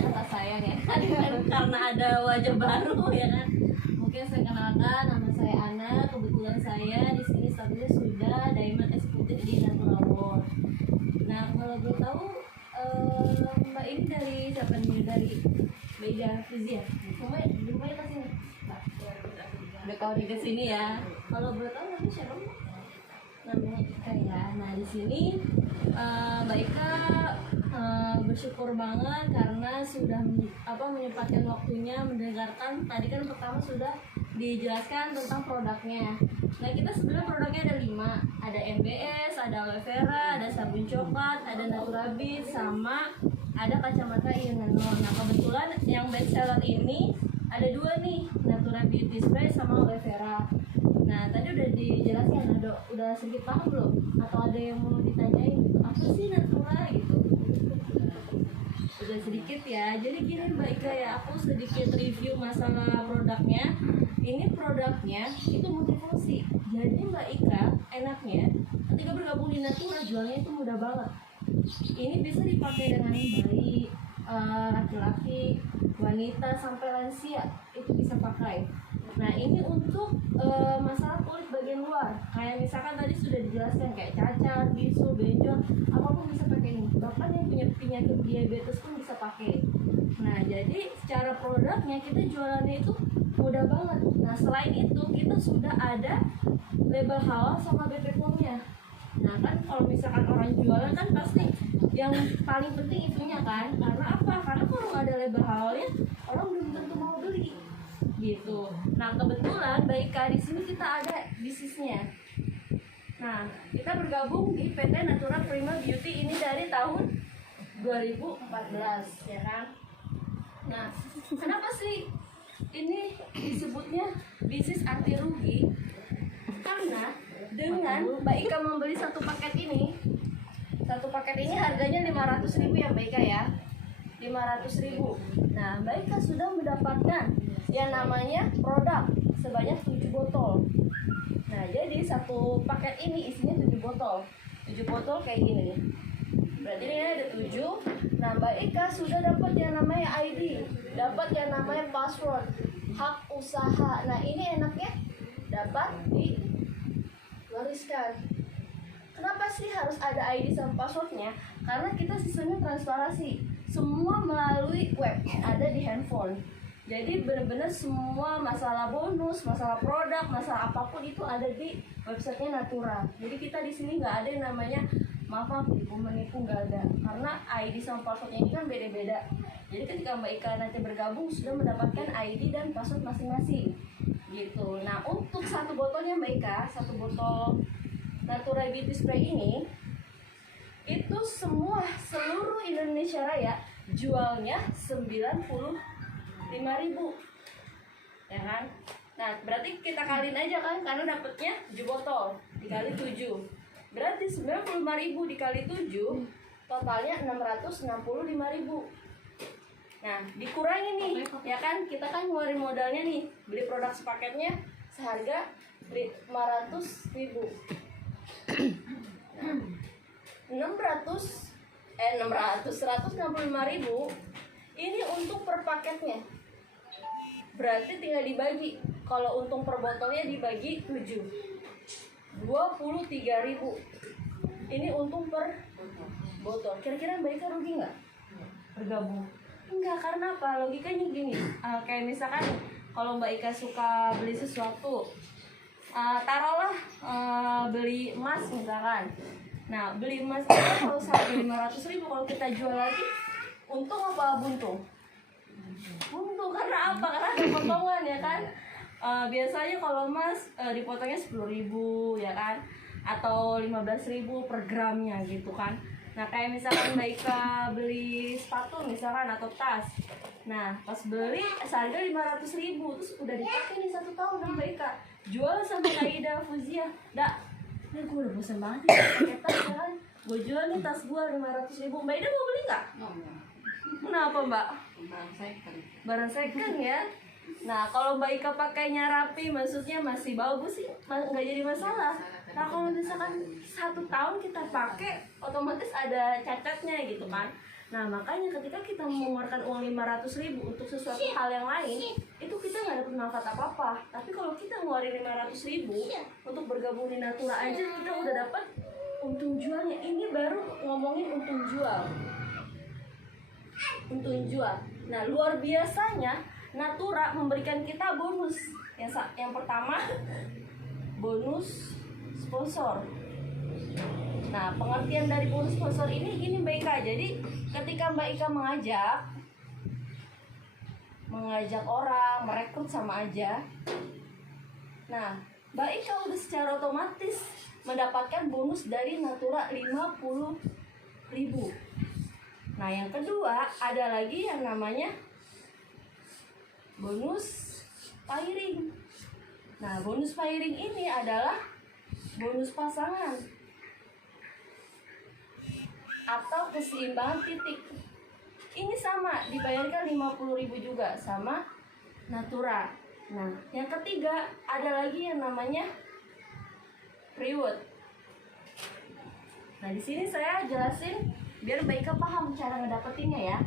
kata saya ya karena ada wajah baru ya kan. Mungkin saya kenalkan, nama saya Ana. Kebetulan saya di sini statusnya sudah Diamond Executive di Natura World. Nah, kalau boleh tahu Mbak ini dari siapa nih? Dari Mega Fizia. Lumayan ke sini. Udah kau di sini ya. Kalau boleh tahu nanti siapa Mbak? Namanya Ika ya. Nah, di sini Mbak Ika bersyukur banget karena sudah menyempatkan waktunya mendengarkan. Tadi kan pertama sudah dijelaskan tentang produknya. Nah, kita sebenarnya produknya ada 5. Ada MBS, ada aloe vera, ada sabun coklat, ada Natura Beat, sama ada kacamata Ionanol. Nah, kebetulan yang best seller ini ada 2 nih, Natura Beauty Spray sama aloe vera. Nah, tadi udah dijelaskan, udah sedikit paham belum? Atau ada yang mau ditanyain gitu, apa sih Natura gitu? Udah sedikit ya. Jadi gini Mbak Ika ya, aku sedikit review masalah produknya. Ini produknya itu multifungsi. Jadi Mbak Ika enaknya ketika bergabung di Natura, jualnya itu mudah banget. Ini bisa dipakai dengan bayi, laki-laki, wanita sampai lansia itu bisa pakai. Nah, ini untuk masalah kulit bagian luar. Kayak misalkan tadi sudah dijelaskan kayak cacar, bisu, benjol, apapun bisa pakai ini. Bahkan yang punya penyakit diabetes pun bisa pakai. Nah, jadi secara produknya kita jualannya itu mudah banget. Nah, selain itu kita sudah ada label halal sama BPOM-nya. Nah, kan kalau misalkan orang jualan kan pasti yang paling penting itunya kan. Karena apa? Karena kalau nggak ada label halalnya, orang belum tentu mau beli gitu. Nah, kebetulan Baika di sini kita ada bisnisnya. Nah, kita bergabung di PT Natura Prima Beauty ini dari tahun 2014 ya kan. Nah, kenapa sih ini disebutnya bisnis anti rugi? Karena dengan Mbak Ika membeli satu paket ini harganya 500.000 ya Mbak Ika ya, 500.000. Nah, Mbak Ika sudah mendapatkan yang namanya produk sebanyak 7 botol. Nah, jadi satu paket ini isinya 7 botol. 7 botol kayak gini nih. Berarti ini ada 7. Nah, Mbak Ika sudah dapat yang namanya ID, dapat yang namanya password, hak usaha. Nah, ini enaknya dapat diwariskan. Kenapa sih harus ada ID sama passwordnya? Karena kita sistemnya transparansi, semua melalui web, ada di handphone. Jadi benar-benar semua masalah bonus, masalah produk, masalah apapun itu ada di websitenya Natura. Jadi kita di sini nggak ada yang namanya maaf menipu, nggak ada. Karena ID sama passwordnya ini kan beda-beda. Jadi ketika Mbak Ika nanti bergabung sudah mendapatkan ID dan password masing-masing. Gitu. Nah, untuk satu botolnya Mbak Ika, satu botol Natura Beauty Spray ini itu seluruh Indonesia Raya jualnya 95.000 ya kan. Nah, berarti kita kaliin aja kan, karena dapatnya 7 botol dikali 7 berarti 95.000 dikali 7 totalnya 665.000. Nah, dikurangi nih ya kan, kita kan ngeluarin modalnya nih beli produk sepaketnya seharga 500.000. Nah, 165.000 ini untuk per paketnya. Berarti tinggal dibagi. Kalau untung per botolnya dibagi 7, 23.000. Ini untung per botol. Kira-kira Mbak Ika rugi nggak bergabung? Enggak, karena apa? Logikanya gini, kayak misalkan kalau Mbak Ika suka beli sesuatu, taruhlah beli emas misalkan. Nah, beli emas itu kalau sampai 500.000, kalau kita jual lagi untung apa buntung? Buntung. Karena apa? Karena ada potongan ya kan. Biasanya kalau emas dipotongnya 10.000 ya kan, atau 15.000 per gramnya gitu kan. Nah, kayak misalkan Mbak Ika beli sepatu misalkan atau tas. Nah, pas beli seharga 500.000, terus udah dipakai nih 1 tahun sama Mbak Ika. Jual sama Aida Fuzia. Ini gue udah bosan banget nih pakai tas ya kan. Gue jual nih tas gue 500.000. Mbak Ida mau beli nggak? Kenapa Mbak? Barang second ya. Nah, kalau Mbak Ika pakainya rapi, maksudnya masih bagus sih, nggak jadi masalah. Nah, kalau misalkan 1 tahun kita pakai, otomatis ada cacatnya gitu kan. Nah, makanya ketika kita mengeluarkan uang 500.000 untuk sesuatu hal yang lain, itu kita nggak dapat manfaat apa-apa. Tapi kalau kita ngeluarin 500.000 untuk bergabung di Natura aja, kita udah dapat untung jualnya. Ini baru ngomongin untung jual. Untung jual. Nah, luar biasanya Natura memberikan kita bonus. Yang pertama, bonus sponsor. Nah, pengertian dari bonus sponsor ini Mbak Ika. Jadi ketika Mbak Ika mengajak orang, merekrut sama aja. Nah, Mbak Ika udah secara otomatis mendapatkan bonus dari Natura 50.000. Nah, yang kedua ada lagi yang namanya bonus pairing. Nah, bonus pairing ini adalah bonus pasangan atau keseimbangan titik. Ini sama, dibayarkan 50.000 juga sama Natura. Nah, yang ketiga ada lagi yang namanya reward. Nah, di sini saya jelasin biar Mbak Ika paham cara ngedapetinnya ya.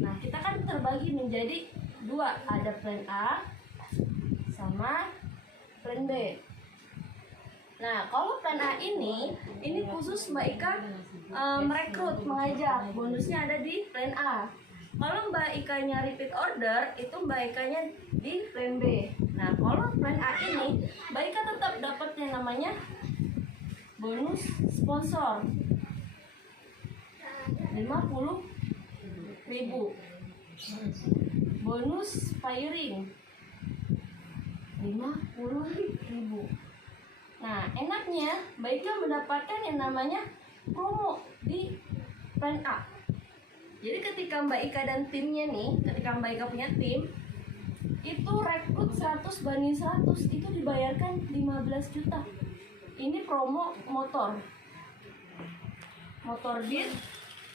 Nah, kita kan terbagi menjadi dua, ada plan A sama plan B. Nah, kalau plan A ini khusus Mbak Ika merekrut, mengajak, bonusnya ada di plan A. Kalau Mbak Ika-nya repeat order, itu Mbak Ika-nya di plan B. Nah, kalau plan A ini, Mbak Ika tetap dapat yang namanya bonus sponsor 50.000, bonus pairing 50.000. Nah, enaknya Mbak Ika mendapatkan yang namanya promo di plan A. Jadi ketika Mbak Ika dan timnya nih, ketika Mbak Ika punya tim, itu rekrut 100 banding 100, itu dibayarkan 15 juta. Ini promo motor Beat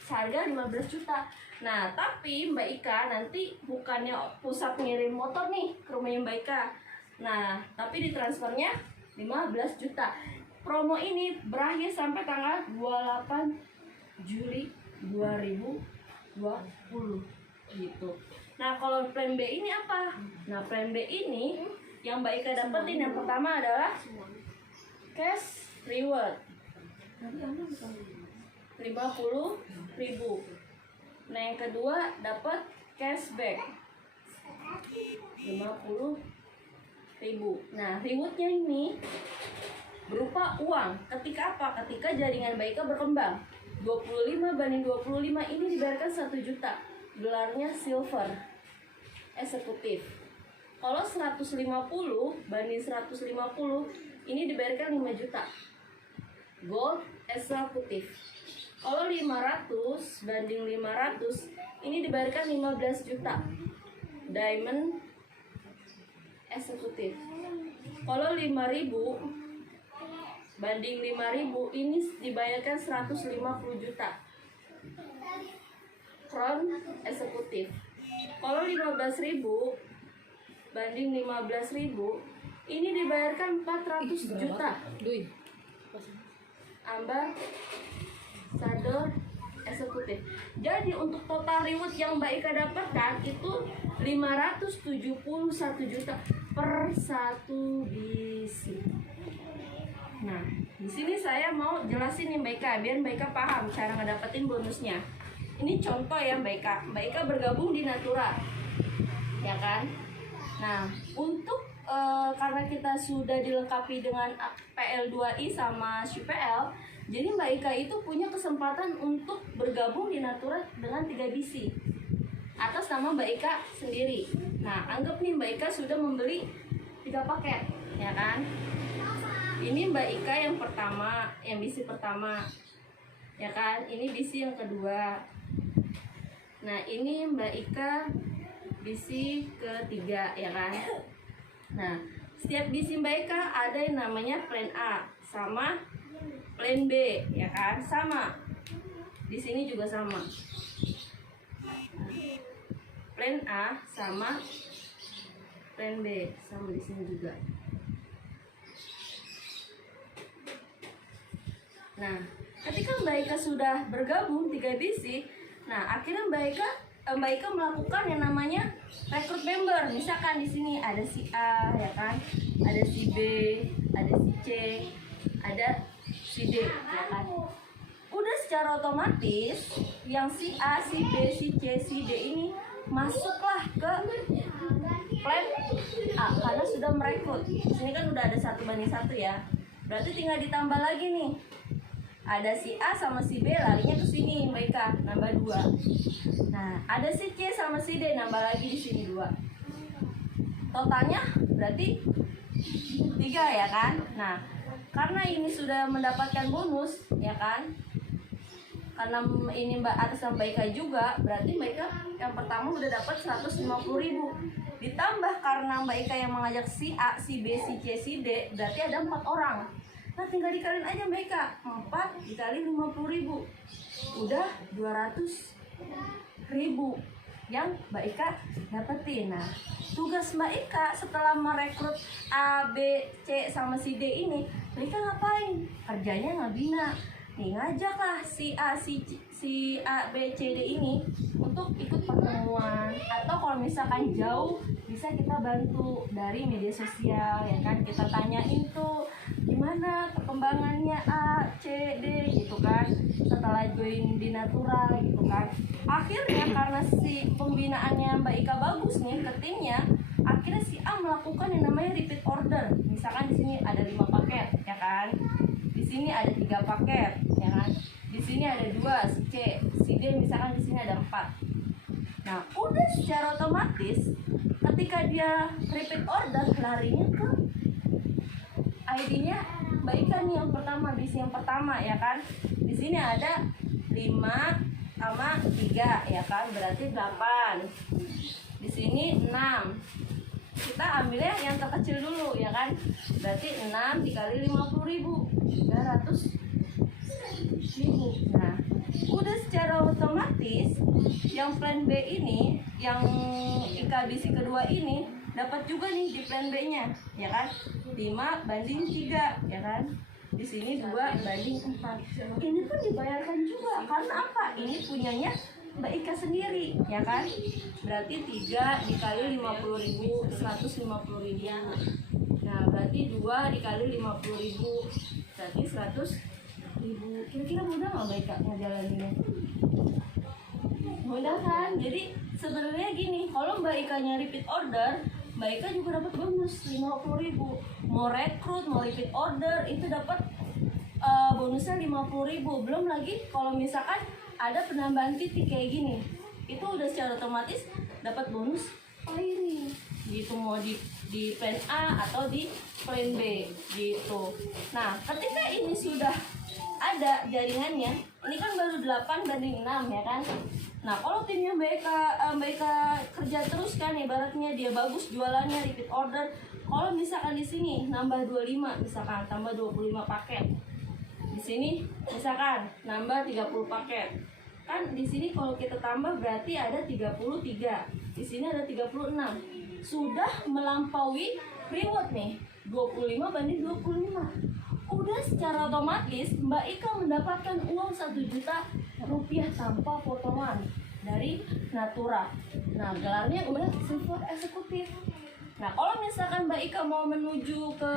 seharga 15 juta. Nah, tapi Mbak Ika nanti bukannya pusat ngirim motor nih ke rumahnya Mbak Ika. Nah, tapi ditransfernya 15 juta. Promo ini berakhir sampai tanggal 28 Juli 2020 gitu. Nah, kalau plan B ini apa? Nah, plan B ini yang Mbak Ika dapetin yang pertama adalah cash reward 50.000. Nah, yang kedua dapat cashback 50.000. Nah, rewardnya ini berupa uang. Ketika apa? Ketika jaringan Mbak Ika berkembang 25 banding 25, ini dibayarkan 1 juta. Gelarnya silver eksekutif. Kalau 150 banding 150, ini dibayarkan 5 juta. Gold eksekutif. Kalau 500 banding 500, ini dibayarkan 15 juta. Diamond eksekutif. Kalau 5.000 banding 5.000, ini dibayarkan 150 juta. Crown eksekutif. Kalau 15.000 banding 15.000, ini dibayarkan 400 juta. Ambar Sador eksekutif. Jadi untuk total reward yang Mbak Ika dapatkan itu 571 juta per satu bisi. Nah, di sini saya mau jelasin nih Mbak Ika biar Mbak Ika paham cara ngedapetin bonusnya. Ini contoh ya Mbak Ika. Mbak Ika bergabung di Natura, ya kan? Nah, untuk karena kita sudah dilengkapi dengan PL2I sama SUPL, jadi Mbak Ika itu punya kesempatan untuk bergabung di Natura dengan 3 bisi atas nama Mbak Ika sendiri. Nah, anggap nih Mbak Ika sudah membeli 3 paket, ya kan? Ini Mbak Ika yang pertama, yang bisi pertama, ya kan? Ini bisi yang kedua. Nah, ini Mbak Ika bisi ketiga, ya kan? Nah, setiap bisi Mbak Ika ada yang namanya plan A sama plan B, ya kan? Sama. Di sini juga sama. Plan A sama plan B, sama di sini juga. Nah, ketika Mbak Ika sudah bergabung 3 bisi, Nah, akhirnya Mbak Ika melakukan yang namanya rekrut member. Misalkan di sini ada si A, ya kan? Ada si B, ada si C, ada si D, ya kan? Udah secara otomatis yang si A, si B, si C, si D ini masuklah ke plan A karena sudah merekrut. Di sini kan udah ada 1:1 ya. Berarti tinggal ditambah lagi nih. Ada si A sama si B larinya ke sini, Mbak Ika, nambah 2. Nah, ada si C sama si D nambah lagi di sini 2. Totalnya berarti 3 ya kan? Nah, karena ini sudah mendapatkan bonus ya kan? Karena ini atas nama Mbak Ika juga, berarti Mbak Ika yang pertama udah dapat 150.000. Ditambah karena Mbak Ika yang mengajak si A, si B, si C, si D, berarti ada 4 orang. Nah, tinggal dikaliin aja Mbak Ika, 4 dikali 50.000, udah 200.000 yang Mbak Ika dapetin. Nah, tugas Mbak Ika setelah merekrut A, B, C sama si D ini, Mbak Ika ngapain? Kerjanya ngebina. Nih, ngajaklah si A, si A, B, C, D ini untuk ikut pertemuan, atau kalau misalkan jauh bisa kita bantu dari media sosial ya kan, kita tanyain tuh gimana perkembangannya A, C, D gitu kan setelah join di Natura gitu kan. Akhirnya karena si pembinaannya Mbak Ika bagus nih ke timnya, akhirnya si A melakukan yang namanya repeat order. Misalkan di sini ada 5 paket ya kan, di sini ada 3 paket ya kan, di sini ada 2 si C, si D misalkan di sini ada 4. Nah, udah secara otomatis ketika dia repeat order larinya ke ID-nya Mbak Ika nih yang pertama, di sini yang pertama ya kan. Di sini ada 5 sama 3 ya kan, berarti 8. Di sini 6. Kita ambilnya yang terkecil dulu ya kan, berarti 6 dikali 50.000, 300.000. Nah, udah secara otomatis yang plan B ini, yang IKBC kedua ini dapat juga nih di plan B-nya ya kan, 5:3 ya kan. Di sini 2:4. Ini pun dibayarkan juga karena apa? Ini punyanya Mbak Ika sendiri ya kan, berarti 3 dikali 50.000, 150.000. Nah, berarti 2 dikali 50.000, berarti 100.000. Kira-kira mudah nggak Mbak Ika ngejalaninnya? Mudah kan? Jadi sebenarnya gini, kalau Mbak Ika nya repeat order, Mbak Ika juga dapat bonus 50.000. Mau rekrut, mau repeat order itu dapat bonusnya 50.000. Belum lagi kalau misalkan ada penambahan titik kayak gini, itu udah secara otomatis dapat bonus ini gitu, mau di plan A atau di plan B gitu. Nah, ketika ini sudah ada jaringannya, ini kan baru 8:6 ya kan. Nah, kalau timnya Mbak Ika kerja terus kan, ibaratnya dia bagus jualannya repeat order. Kalau misalkan di sini nambah 25, misalkan tambah 25 paket. Di sini misalkan nambah 30 paket. Kan di sini kalau kita tambah berarti ada 33. Di sini ada 36. Sudah melampaui reward nih. 25/25. Udah secara otomatis Mbak Ika mendapatkan uang 1 juta rupiah tanpa potongan dari Natura. Nah, gelarnya udah silver eksekutif. Nah, kalau misalkan Mbak Ika mau menuju ke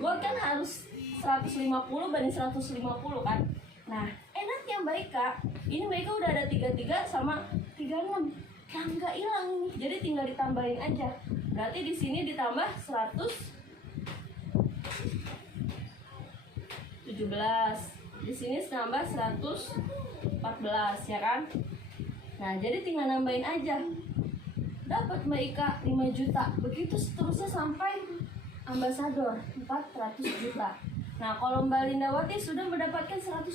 gold kan harus 150/150 kan. Nah, enaknya Mbak Ika, ini Mbak Ika udah ada 33 sama 36 yang nggak hilang ini. Jadi tinggal ditambahin aja. Berarti di sini ditambah 117. Di sini tambah 114 ya kan. Nah, jadi tinggal nambahin aja. Dapat Mbak Ika 5 juta. Begitu seterusnya sampai ambasador 400 juta. Nah, kalau Mbak Lindawati sudah mendapatkan 100